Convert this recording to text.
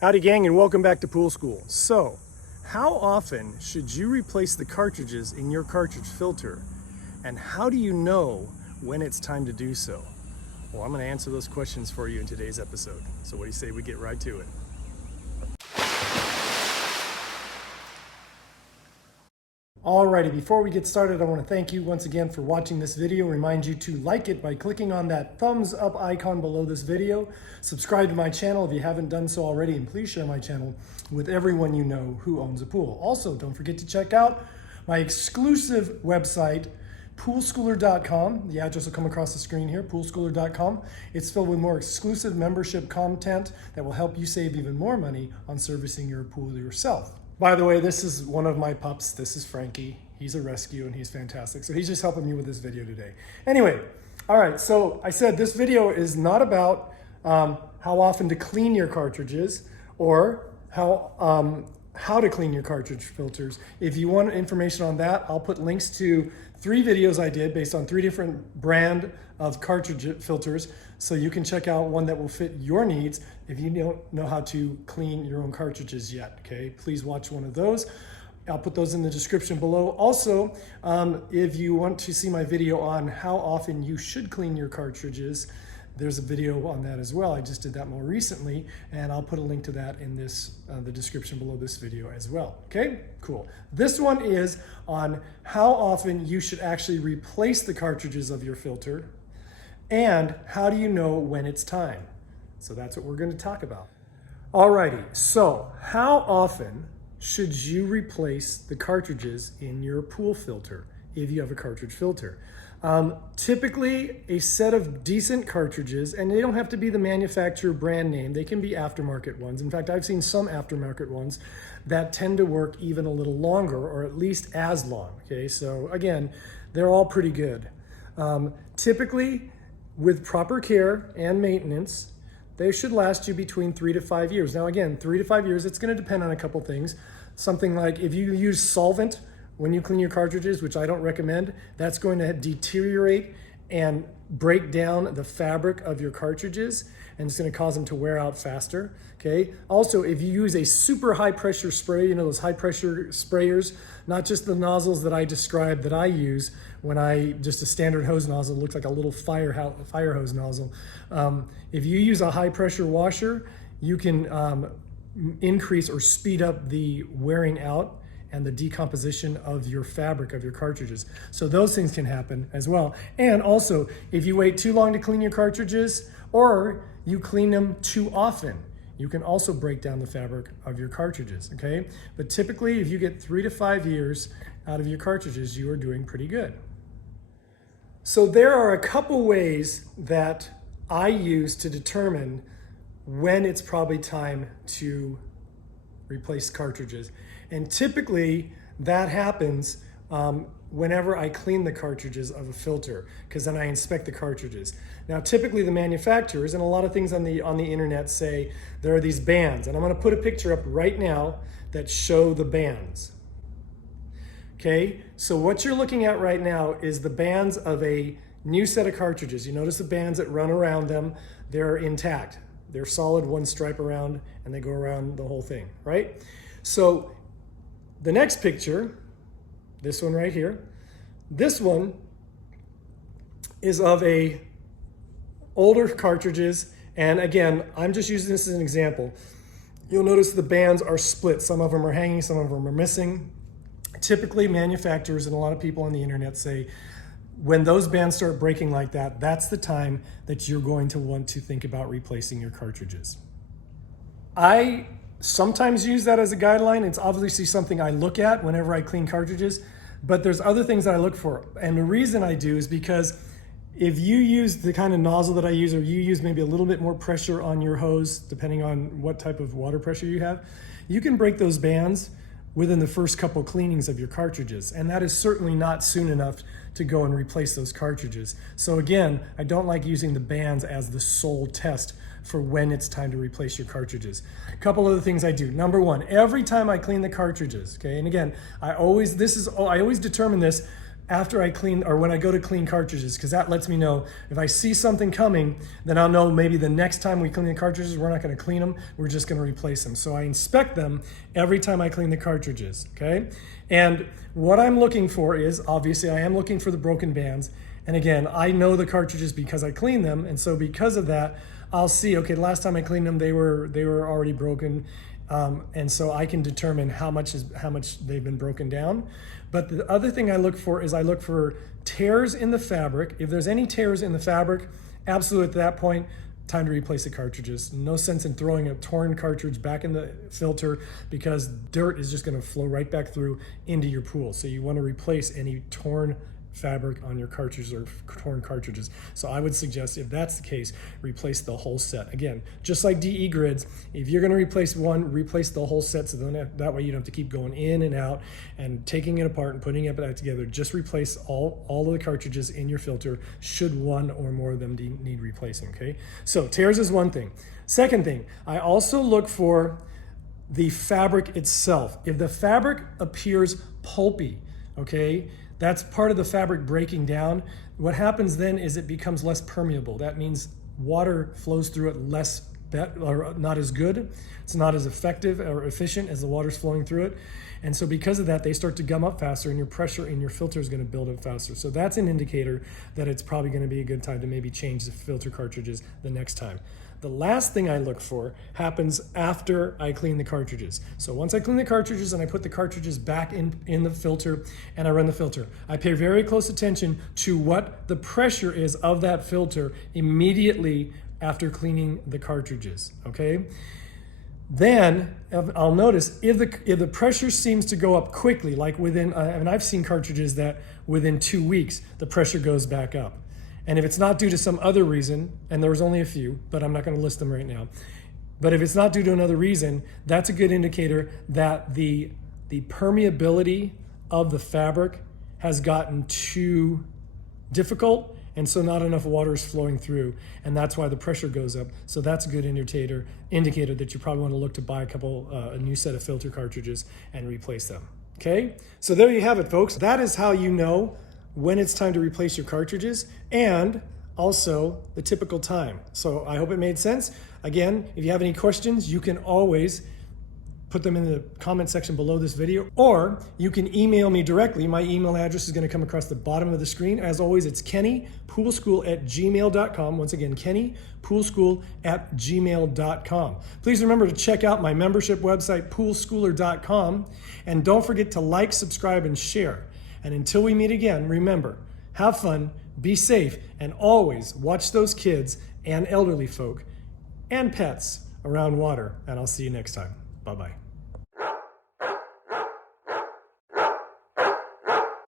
Howdy gang, and welcome back to Pool School. So, how often should you replace the cartridges in your cartridge filter? And how do you know when it's time to do so? Well, I'm going to answer those questions for you in today's episode. So what do you say we get right to it? Alrighty, before we get started, I want to thank you once again for watching this video. Remind you to like it by clicking on that thumbs up icon below this video. Subscribe to my channel if you haven't done so already, and please share my channel with everyone you know who owns a pool. Also, don't forget to check out my exclusive website, poolschooler.com. The address will come across the screen here, poolschooler.com. It's filled with more exclusive membership content that will help you save even more money on servicing your pool yourself. By the way, this is one of my pups. This is Frankie. He's a rescue and he's fantastic. So he's just helping me with this video today. Anyway, all right, so I said this video is not about how often to clean your cartridges or how to clean your cartridge filters. If you want information on that, I'll put links to 3 videos I did based on 3 different brand of cartridge filters, so you can check out one that will fit your needs if you don't know how to clean your own cartridges yet, okay? Please watch one of those. I'll put those in the description below. Also, if you want to see my video on how often you should clean your cartridges, there's a video on that as well. I just did that more recently, and I'll put a link to that in the description below this video as well. Okay, cool. This one is on how often you should actually replace the cartridges of your filter, and how do you know when it's time? So that's what we're going to talk about. Alrighty, so how often should you replace the cartridges in your pool filter if you have a cartridge filter? Typically a set of decent cartridges, and they don't have to be the manufacturer brand name, they can be aftermarket ones. In fact, I've seen some aftermarket ones that tend to work even a little longer, or at least as long. Okay, so again, they're all pretty good. Typically, with proper care and maintenance, they should last you between 3 to 5 years. Now again, 3 to 5 years, it's going to depend on a couple things. Something like if you use solvent when you clean your cartridges, which I don't recommend, that's going to deteriorate and break down the fabric of your cartridges, and it's going to cause them to wear out faster. Okay. Also, if you use a super high pressure spray, you know, those high pressure sprayers, not just the nozzles that I described that I use when just a standard hose nozzle looks like a little fire hose nozzle. If you use a high pressure washer, you can increase or speed up the wearing out and the decomposition of your fabric of your cartridges. So those things can happen as well. And also, if you wait too long to clean your cartridges, or you clean them too often, you can also break down the fabric of your cartridges, okay? But typically, if you get 3 to 5 years out of your cartridges, you are doing pretty good. So there are a couple ways that I use to determine when it's probably time to replace cartridges. And typically that happens whenever I clean the cartridges of a filter, because then I inspect the cartridges. Now, typically the manufacturers, and a lot of things on the internet say there are these bands, and I'm going to put a picture up right now that show the bands. Okay, so what you're looking at right now is the bands of a new set of cartridges. You notice the bands that run around them, they're intact. They're solid, one stripe around, and they go around the whole thing, right? So the next picture, this one right here, this one is of a older cartridges. And again, I'm just using this as an example. You'll notice the bands are split. Some of them are hanging, some of them are missing. Typically manufacturers and a lot of people on the internet say, when those bands start breaking like that, that's the time that you're going to want to think about replacing your cartridges. I sometimes use that as a guideline. It's obviously something I look at whenever I clean cartridges, but there's other things that I look for. And the reason I do is because if you use the kind of nozzle that I use, or you use maybe a little bit more pressure on your hose, depending on what type of water pressure you have, you can break those bands within the first couple cleanings of your cartridges. And that is certainly not soon enough to go and replace those cartridges. So again, I don't like using the bands as the sole test for when it's time to replace your cartridges. A couple other things I do. Number one, every time I clean the cartridges, okay, and again, I always determine this after I clean, or when I go to clean cartridges, because that lets me know if I see something coming, then I'll know maybe the next time we clean the cartridges, we're not going to clean them, we're just going to replace them. So I inspect them every time I clean the cartridges, okay? And what I'm looking for is, obviously I am looking for the broken bands. And again, I know the cartridges because I clean them, and so because of that, I'll see, okay, the last time I cleaned them, they were already broken. And so I can determine how much they've been broken down. But the other thing I look for is I look for tears in the fabric. If there's any tears in the fabric, absolutely at that point, time to replace the cartridges. No sense in throwing a torn cartridge back in the filter because dirt is just gonna flow right back through into your pool. So you wanna replace any torn fabric on your cartridges or torn cartridges. So I would suggest, if that's the case, replace the whole set. Again, just like DE grids, if you're going to replace one, replace the whole set, so that way you don't have to keep going in and out and taking it apart and putting it back together. Just replace all of the cartridges in your filter should one or more of them need replacing, okay? So tears is one thing. Second thing, I also look for the fabric itself. If the fabric appears pulpy, okay, that's part of the fabric breaking down. What happens then is it becomes less permeable. That means water flows through it or not as good. It's not as effective or efficient as the water's flowing through it. And so because of that, they start to gum up faster and your pressure in your filter is going to build up faster. So that's an indicator that it's probably going to be a good time to maybe change the filter cartridges the next time. The last thing I look for happens after I clean the cartridges. So once I clean the cartridges and I put the cartridges back in the filter and I run the filter, I pay very close attention to what the pressure is of that filter immediately after cleaning the cartridges, okay? Then I'll notice if the pressure seems to go up quickly, like within, and I've seen cartridges that within 2 weeks, the pressure goes back up. And if it's not due to some other reason, and there was only a few, but I'm not going to list them right now, but if it's not due to another reason, that's a good indicator that the permeability of the fabric has gotten too difficult, and so not enough water is flowing through, and that's why the pressure goes up. So that's a good indicator that you probably want to look to buy a new set of filter cartridges and replace them. Okay, so there you have it, folks. That is how you know when it's time to replace your cartridges, and also the typical time. So I hope it made sense. Again, if you have any questions, you can always put them in the comment section below this video, or you can email me directly. My email address is going to come across the bottom of the screen. As always, it's kennypoolschool@gmail.com. Once again, kennypoolschool@gmail.com. Please remember to check out my membership website, poolschooler.com, and don't forget to like, subscribe, and share. And until we meet again, remember, have fun, be safe, and always watch those kids and elderly folk and pets around water. And I'll see you next time. Bye-bye.